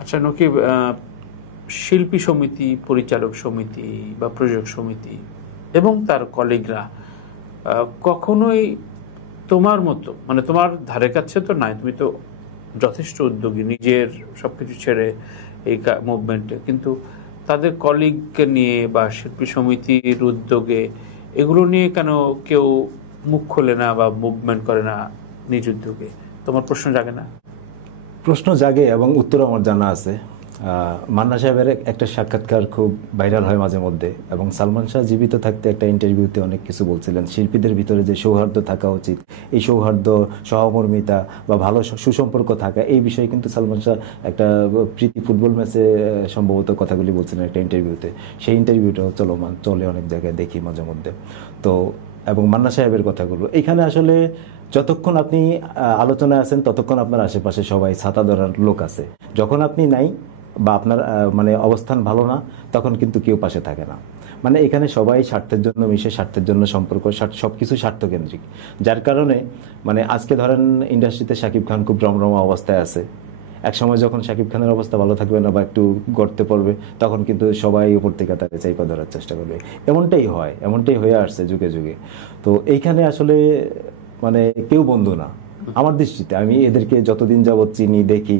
আচ্ছা নকিব, শিল্পী সমিতি, পরিচালক সমিতি বা প্রযোজক সমিতি এবং তার কলিগরা কখনোই তোমার মতো, মানে তোমার ধারে কাছে তো নাই, তুমি তো যথেষ্ট উদ্যোগী নিজের সবকিছু ছেড়ে এই মুভমেন্টে, কিন্তু তাদের কলিগকে নিয়ে বা শিল্পী সমিতির উদ্যোগে এগুলো নিয়ে কেন কেউ মুখ খোলে না বা মুভমেন্ট করে না নিজ উদ্যোগে? তোমার প্রশ্ন জাগে না? প্রশ্ন জাগে এবং উত্তর আমার জানা আছে। মান্না সাহেবের একটা সাক্ষাৎকার খুব ভাইরাল হয় মাঝে মধ্যে, এবং সালমান শাহ জীবিত থাকতে একটা ইন্টারভিউতে অনেক কিছু বলছিলেন। শিল্পীদের ভিতরে যে সৌহার্দ্য থাকা উচিত, এই সৌহার্দ্য, সহমর্মিতা বা ভালো সুসম্পর্ক থাকা, এই বিষয়ে কিন্তু সালমান শাহ একটা প্রীতি ফুটবল ম্যাচে সম্ভবত কথাগুলি বলছিলেন একটা ইন্টারভিউতে। সেই ইন্টারভিউটাও চলে অনেক জায়গায় দেখি মাঝে মধ্যে। তো এবং মান্না সাহেবের কথাগুলো এখানে আসলে যতক্ষণ আপনি আলোচনায় আছেন ততক্ষণ আপনার আশেপাশে সবাই ছাতা ধরার লোক আছে। যখন আপনি নাই বা আপনার মানে অবস্থান ভালো না, তখন কিন্তু কেউ পাশে থাকে না। মানে এখানে সবাই স্বার্থের জন্য মিশে, স্বার্থের জন্য সম্পর্ক, সবকিছু স্বার্থকেন্দ্রিক। যার কারণে মানে আজকে ধরেন ইন্ডাস্ট্রিতে শাকিব খান খুব রমরমা অবস্থায় আছে, এক সময় যখন শাকিব খানের অবস্থা ভালো থাকবে না বা একটু গড়তে পড়বে, তখন কিন্তু সবাই উপর থেকে তাকে চাইপা ধরার চেষ্টা করবে। এমনটাই হয়, এমনটাই হয়ে আসছে যুগে যুগে। তো এইখানে আসলে মানে কেউ বন্ধু না আমার দৃষ্টিতে। আমি এদেরকে যতদিন যাবৎ চিনি, দেখি,